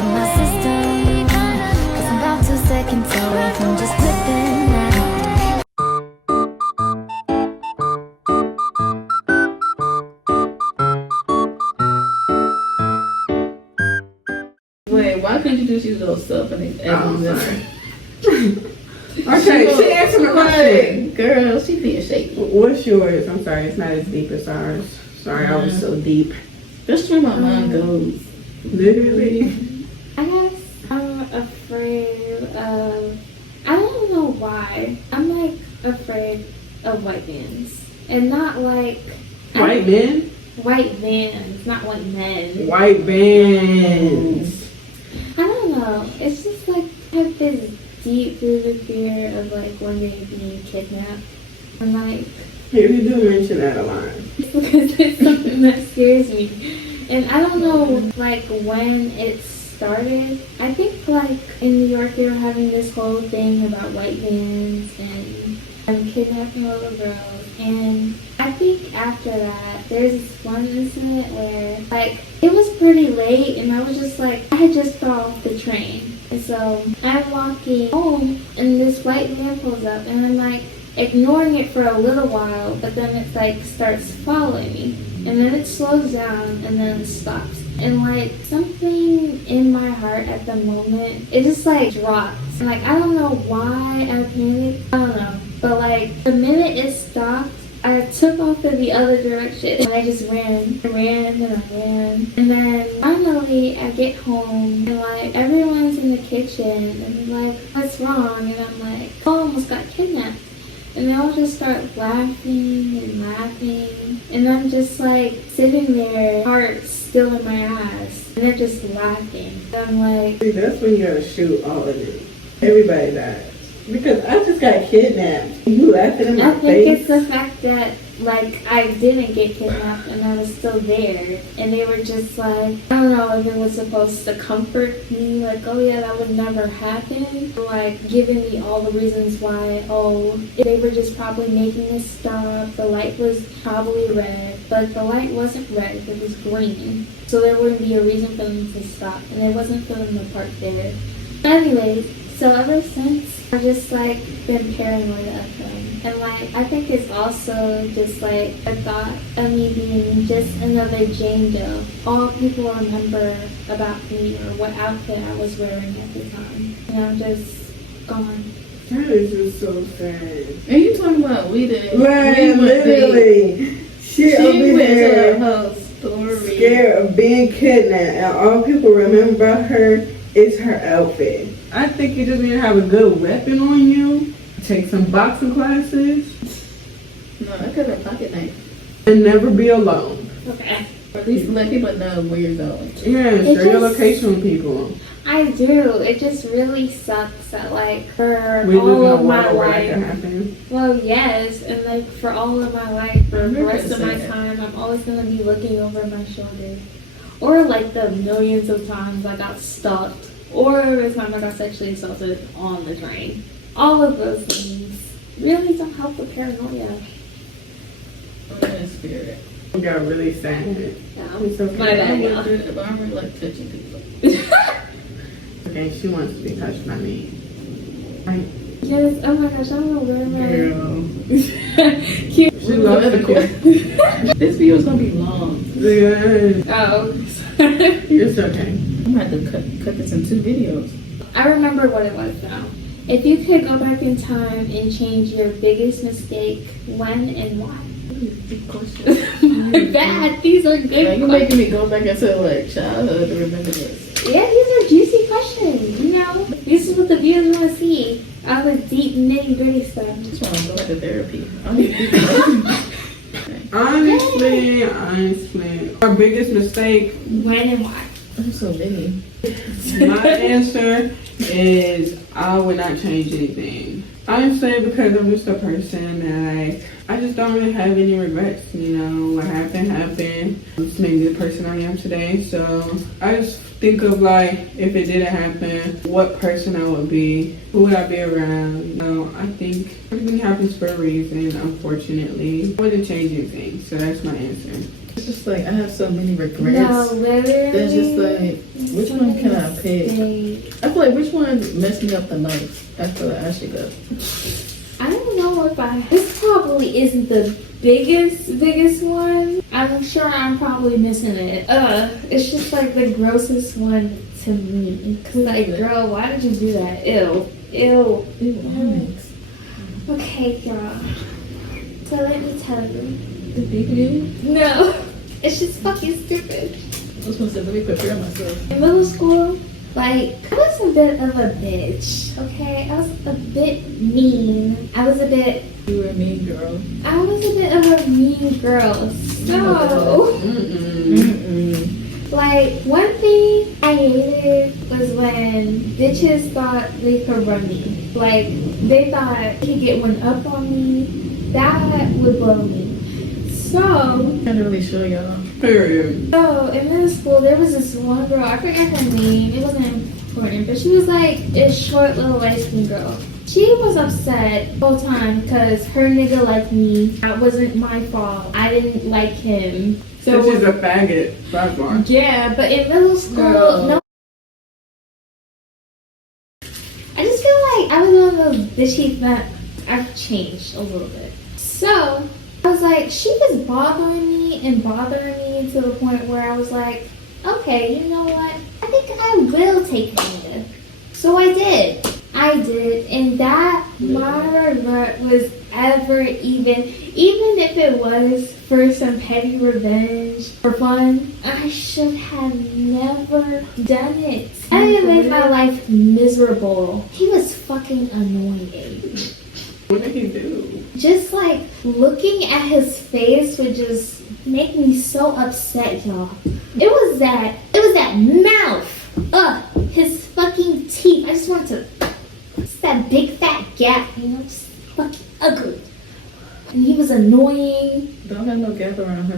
in my system, 'cause I'm about 2 seconds away from just flipping out. Wait, why couldn't you do she's little stuff and Okay, she answered my question. Girl, she being shaky. What's yours? I'm sorry, it's not as deep as ours. Sorry, I was so deep. That's where my mind goes. Literally. I guess I'm afraid of, I don't know why. I'm like afraid of white vans. And not like White men? white vans, not white men. White vans. I don't know. It's just like I have this deep rooted fear of like one day being kidnapped. And like You do mention that a lot. because it's something that scares me. And I don't know like when it started. I think like in New York they were having this whole thing about white vans and kidnapping little girls. And I think after that there's this one incident where like it was pretty late and I was just like, I had just got off the train. And so I'm walking home and this white van pulls up and I'm like ignoring it for a little while, but then it like starts following me. And then it slows down and then it stops. And like something in my heart at the moment, it just like dropped. And like I don't know why I panicked. I don't know. But like the minute it stopped, I took off in the other direction and I just ran. I ran. And then finally I get home and like everyone's in the kitchen and they're like, what's wrong? And I'm like, oh, I almost got kidnapped. And they all just start laughing and laughing. And I'm just like sitting there, heart still in my eyes. And they're just laughing. And I'm like, See, that's when you gotta shoot all of it. Everybody dies. Because I just got kidnapped. You laughing in my I think face. it's the fact that like I didn't get kidnapped and I was still there. And they were just like, I don't know if it was supposed to comfort me, like, oh yeah, that would never happen. Or, like giving me all the reasons why, oh, they were just probably making a stop. The light was probably red, but the light wasn't red, it was green. So there wouldn't be a reason for them to stop. And it wasn't for them to park there. Anyways, so ever since, I've just like been paranoid of them. And like, I think it's also just like a thought of me being just another Jane Doe. All people remember about me or what outfit I was wearing at the time. And I'm just gone. That is just so sad. And you talking about we did. Right, literally. She over went to there her story. scared of being kidnapped. And all people remember about her is her outfit. I think you just need to have a good weapon on you. Take some boxing classes. No, I could have a pocket knife. And never be alone. Okay. Or at least let people know where you're going. Yeah, share your location with people. I do. It just really sucks that like for We live in all a of my world where that can life. happen. Well, yes, and like for all of my life, for the rest of my Sad. time, I'm always gonna be looking over my shoulder. Or like the millions of times I got stalked. Or the time I got sexually assaulted on the train. All of those things really don't help with paranoia. I'm in spirit. We got really sad. Yeah. It's okay. My bad, I y'all. would do it, but I'm really like touching people. Okay, she wants to be touched by me. Right? Yes, oh my gosh, I don't know where my Girl. cute. She loves the This video is gonna be long. Yeah. Oh, It's okay. I'm gonna have to cut this in 2 videos. I remember what it was now. If you could go back in time and change your biggest mistake, when and why? Big question. Bad. These are good You're questions. making me go back into like childhood to remember this. Yeah, these are juicy questions. You know, this is what the viewers want to see. All the deep nitty gritty stuff. Just want to go back to therapy. I need to Honestly, our biggest mistake, When and why? I'm so many. my answer is I would not change anything. Honestly, because I'm just a person that I just don't really have any regrets. You know, what happened. It's made me the person I am today. So I just think of like, if it didn't happen, what person I would be, who would I be around. You know, I think everything happens for a reason, unfortunately. I wouldn't change anything. So that's my answer. It's just like I have so many regrets. No, literally. That's just like Which one can I pick? I feel like which one messed me up the most? I feel like I should go. I don't know if this probably isn't the biggest one. I'm sure I'm probably missing it. It's just like the grossest one to me. Cause like, girl, why did you do that? Ew. Okay, y'all. So let me tell you. The BB? No. It's just fucking stupid. I was gonna say, let me prepare myself. In middle school, like, I was a bit of a bitch, okay? I was a bit mean. You were a mean girl. I was a bit of a mean girl. So, like, one thing I hated was when bitches thought they could run me. Like, they thought they could get one up on me. That would blow me. So, Can't really show y'all. Period. so in middle school, there was this one girl, I forget her name, it wasn't important, but she was like a short little light skinned girl. She was upset the whole time because her nigga liked me. That wasn't my fault. I didn't like him. So she's a faggot. Sidebar. Yeah, but in middle school, Girl. no. I just feel like I was one of those bitchy that I've changed a little bit. So, I was like, she was bothering me to the point where I was like, okay, you know what? I think I will take a nigga. So I did. And that, my regret was even if it was for some petty revenge for fun, I should have never done it. I didn't make my life miserable. He was fucking annoying. What did he do? Just like looking at his face would just make me so upset, y'all. It was that mouth. His fucking teeth. I just wanted to, just that big fat gap, you know, just fucking ugly. And he was annoying. Don't have no gap around her.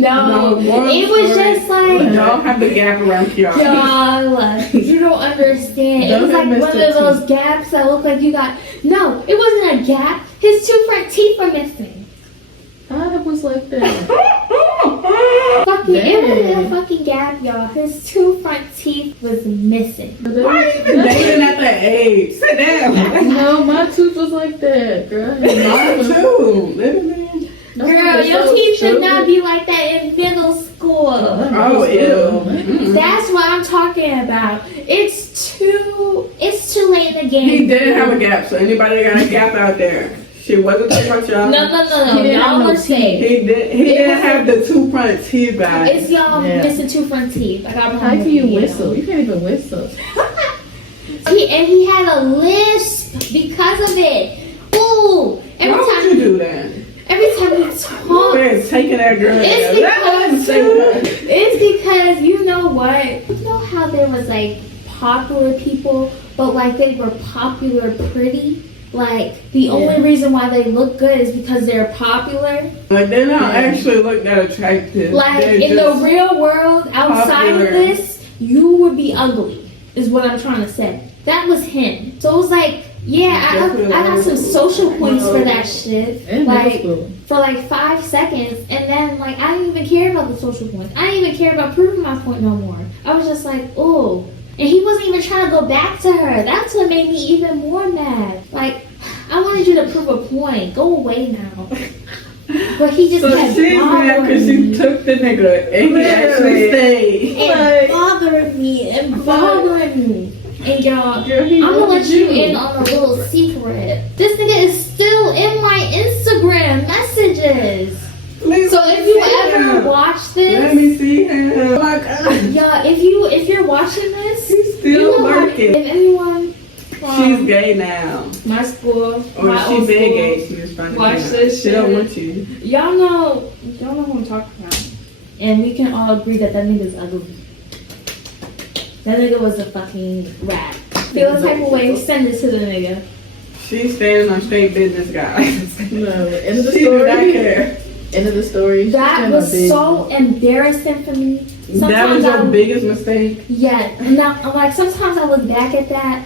No, it was just like, Y'all have the gap around Kiara. y'all, you don't understand. It was like one of those gaps that look like you got. No, it wasn't a gap. His two front teeth were missing. I was like that. Fucking, it wasn't a fucking gap, y'all. His two front teeth was missing. Why are you even dating at that age? Sit down. No, my tooth was like that, girl. Mine too. Literally. Girl, your teeth should not be like that in middle school. Oh, ew. That's what I'm talking about. It's too late in the game. He didn't have a gap, so anybody that got a gap out there. She wasn't talking about y'all. No. Y'all were safe. He didn't have the two front teeth back. It's y'all missing two front teeth. How can you whistle? You can't even whistle. He had a lisp because of it. Ooh. Why would you do that? Every time he talked. Man's taking that girl. It's because you know what? You know how there was like popular people, but like they were popular pretty? Like, the only reason why they look good is because they're popular. Like, they're not actually look that attractive. Like, they're in the real world, outside popular. of this, you would be ugly, is what I'm trying to say. That was him. So it was like, yeah, I got some social points for that shit. Like, for like 5 seconds. And then, like, I didn't even care about the social points. I didn't even care about proving my point no more. I was just like, ooh. And he wasn't even trying to go back to her. That's what made me even more mad. Like, I wanted you to prove a point. Go away now. But he just kept bothering because she took the nigga and he actually stayed. And bothering me. And y'all, I'm gonna let you in on a little secret. This nigga is still in my Instagram messages. So if you ever watch this, let me see him. Oh my God. y'all, if you're watching this, He's still If lurking. anyone from She's gay now. my school, Or my she's old been school, gay. She was trying to watch get this She don't shit. want you. Y'all know who I'm talking about. And we can all agree that nigga's ugly. That nigga was a fucking rat. Feel the type of way, send it to the nigga. She stands on straight business, guys. No, end of the She do not story. care. End of the story. That was so embarrassing for me. That was your biggest mistake. Yeah, and now I'm like, sometimes I look back at that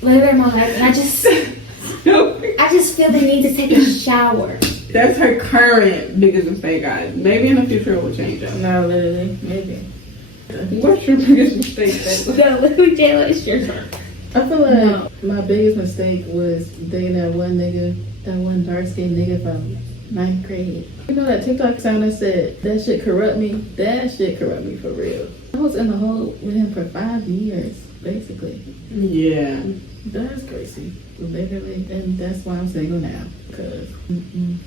later in my life, and I just feel the need to take a shower. That's her current biggest mistake, guys. Maybe in the future it will change up. No, literally, maybe. What's your biggest mistake, Jayla? No, literally, Jayla, it's your turn. I feel like my biggest mistake was dating that one nigga, that one dark skinned nigga from 9th grade. You know that TikTok sound that said, that shit corrupt me? That shit corrupt me for real. I was in the hole with him for 5 years, basically. Yeah. That's crazy. Literally. And that's why I'm single now. Cause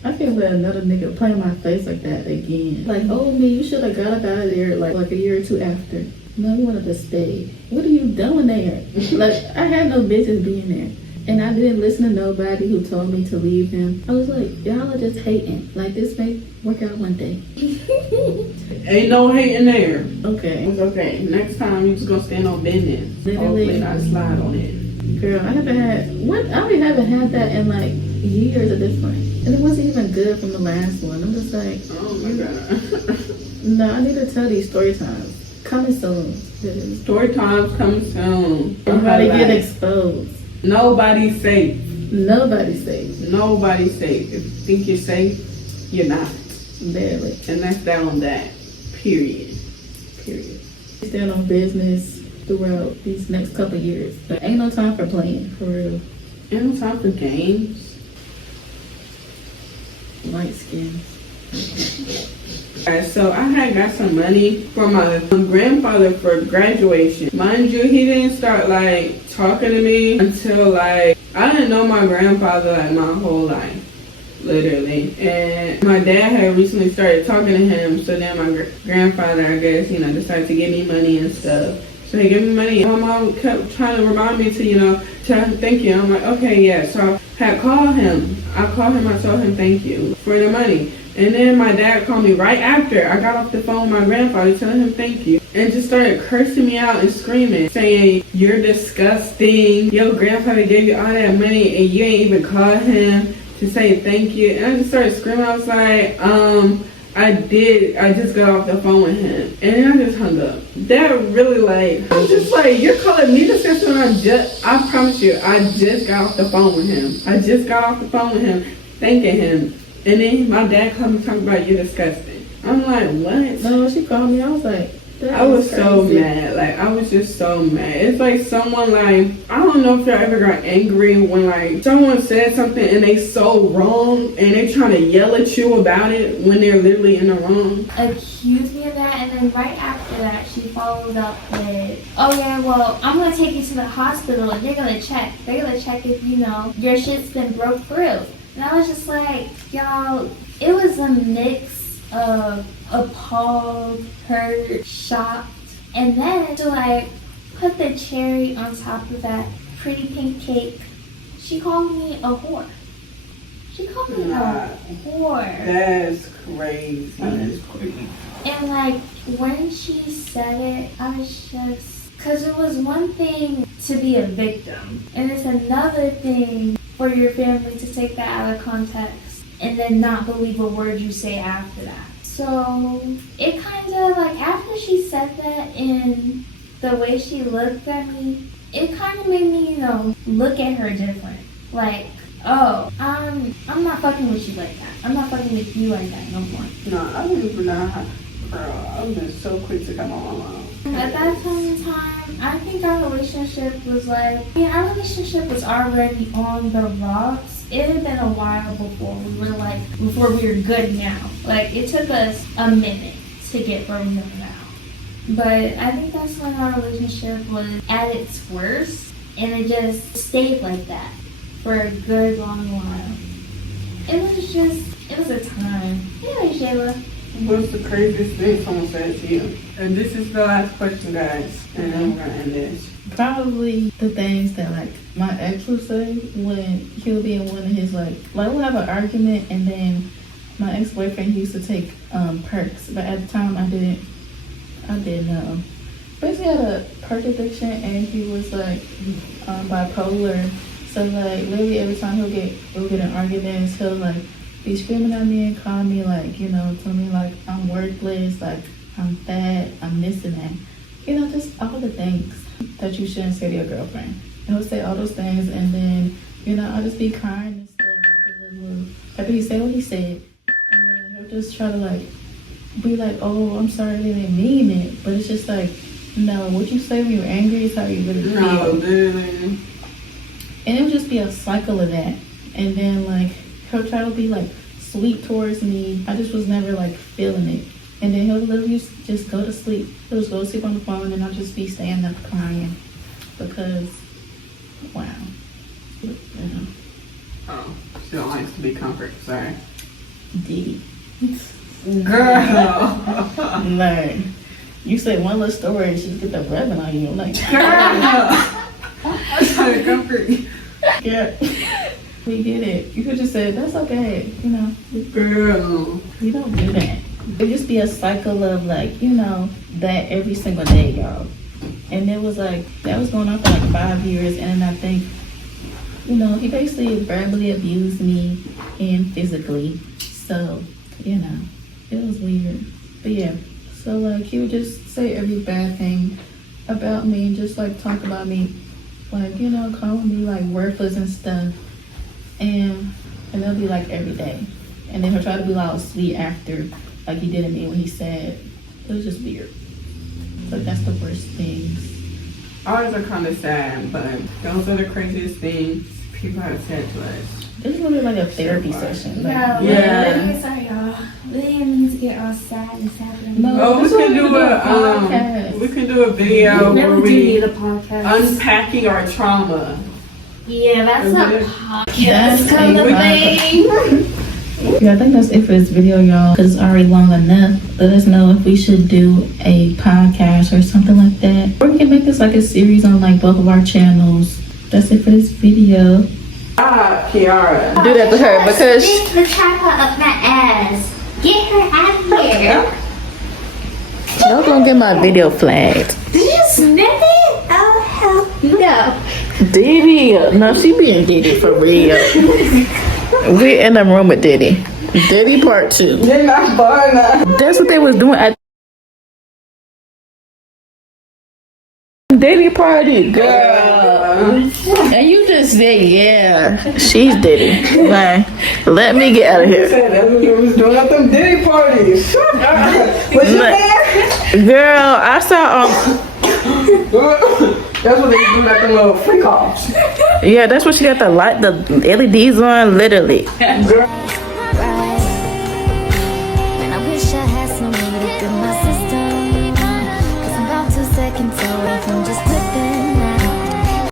I can't let another nigga play in my face like that again. Like, oh man, you should have got up out of there like a year or two after. No, you wanted to stay. What are you doing there? Like, I had no business being there. And I didn't listen to nobody who told me to leave him. I was like, y'all are just hating. Like, this may work out one day. Ain't no hating there. Okay. It's okay. Next time you just gonna stand on business. Literally. Hopefully not slide on it. Girl, I haven't had that in like years at this point. And it wasn't even good from the last one. I'm just like, Oh my god. no, I need to tell these story times. Coming soon. Story time's coming soon. And how to get exposed. Nobody's safe. Nobody's safe. Nobody's safe. If you think you're safe, you're not. Barely. And that's that on that. Period. Period. Stand on business throughout these next couple years. But ain't no time for playing, for real. Ain't no time for games. Light skin. Alright, so I had got some money for my grandfather for graduation. Mind you, he didn't start like talking to me until like, I didn't know my grandfather like my whole life. Literally. And my dad had recently started talking to him, so then my grandfather, I guess, decided to give me money and stuff. So he gave me money. My mom kept trying to remind me to, tell him thank you. I'm like, okay, yeah. So I had called him. I told him thank you for the money. And then my dad called me right after I got off the phone with my grandfather telling him thank you. And just started cursing me out and screaming, saying, you're disgusting. Your grandfather gave you all that money and you ain't even called him to say thank you. And I just started screaming. I was like, I just got off the phone with him. And then I just hung up. That really I'm just like, you're calling me disgusting when I promise you, I just got off the phone with him. I just got off the phone with him, thanking him. And then my dad called me talking about you're disgusting. I'm like, what? No, she called me. I was like, I was so mad. Like, I was just so mad. It's like someone I don't know if y'all ever got angry when someone said something and they so wrong and they trying to yell at you about it when they're literally in the wrong. Accused me of that, and then right after that, she followed up with, oh yeah, well, I'm gonna take you to the hospital and they're gonna check. They're gonna check if, your shit's been broke through. And I was just like, y'all, it was a mix of appalled, hurt, shocked, and then to put the cherry on top of that pretty pink cake, she called me a whore. She called me a whore. That's crazy. That's crazy. And when she said it, I was just, because it was one thing to be a victim, and it's another thing for your family to take that out of context and then not believe a word you say after that. So it kind of after she said that and the way she looked at me, it kind of made me, look at her different. Oh, I'm not fucking with you like that. I'm not fucking with you like that no more. No, I don't even know how. Girl, I've been so quick to come on my own. At that point in time, I think our relationship was our relationship was already on the rocks. It had been a while before we were good now. It took us a minute to get where we are now. But I think that's when our relationship was at its worst, and it just stayed like that for a good long while. It was a time. Anyway, Jayla. What's the craziest thing someone said to you? And this is the last question, guys. And then we're gonna end this. Probably the things that my ex would say when he would be in one of his we'll have an argument, and then my ex-boyfriend used to take perks, but at the time I didn't know. But he had a perk addiction, and he was bipolar. So literally every time we'll get in arguments, he'll be screaming at me and call me tell me I'm worthless, I'm fat, I'm this and that. Just all the things that you shouldn't say to your girlfriend. And he'll say all those things, and then, I'll just be crying and stuff after he said what he said. And then he'll just try to be like, oh, I'm sorry, I didn't mean it. But it's just like, no, what you say when you're angry is how you really feel. No, literally. And it would just be a cycle of that. And then like he'll try to be like sweet towards me. I just was never like feeling it. And then he'll literally just go to sleep. He'll just go to sleep on the phone and I'll just be staying up crying. Because, wow. Oh, she don't like to be comfort. Sorry. Diddy. Girl. Like, you say one little story and she'll get the rubbing on you. I'm like, girl. I'm trying to comfort you. Yeah. We get it. You could just say, that's okay. You know. Girl. You don't do that. It just be a cycle of like, you know, that every single day, y'all. And it was like, that was going on for like 5 years. And I think, you know, he basically verbally abused me and physically. So, you know, it was weird. But yeah, so like he would just say every bad thing about me and just like talk about me, like, you know, calling me like worthless and stuff. And it'll be like every day. And then he'll try to be all sweet after, like he didn't mean what he said. It was just weird. But that's the worst things. Ours are kind of sad, but those are the craziest things people have said to us. It's really like a therapy session. Like, Yeah. Sorry, y'all. We didn't mean to get all sad and sad. No, Oh, we this can is do podcast. we can do a video We where never do we need a podcast. unpacking our trauma. Yeah, that's Okay. a That's podcast kind of a thing. Yeah, I think that's it for this video, y'all. Because it's already long enough. Let us know if we should do a podcast or something like that. Or we can make this like a series on like both of our channels. That's it for this video. Kiara. Do that to her because Stick the tripod up my ass. Get her out of here. y'all gonna get my video flagged. Did you snip it? Oh, hell no. Diddy, no, she being Diddy for real. We're in the room with Diddy. Diddy part 2. You're not far enough. That's what they was doing at Diddy party, girl. And you just said, yeah, she's Diddy. Like, let me get out of here. Said that's what we was doing at them Diddy parties. Was you Look. there? Girl, I saw That's what they was doing at the little freak offs. yeah, that's what she got the light, the LEDs on, literally. Girl. Right. Man, I wish I had some way to get through my system. 'Cause I'm about 2 seconds away from just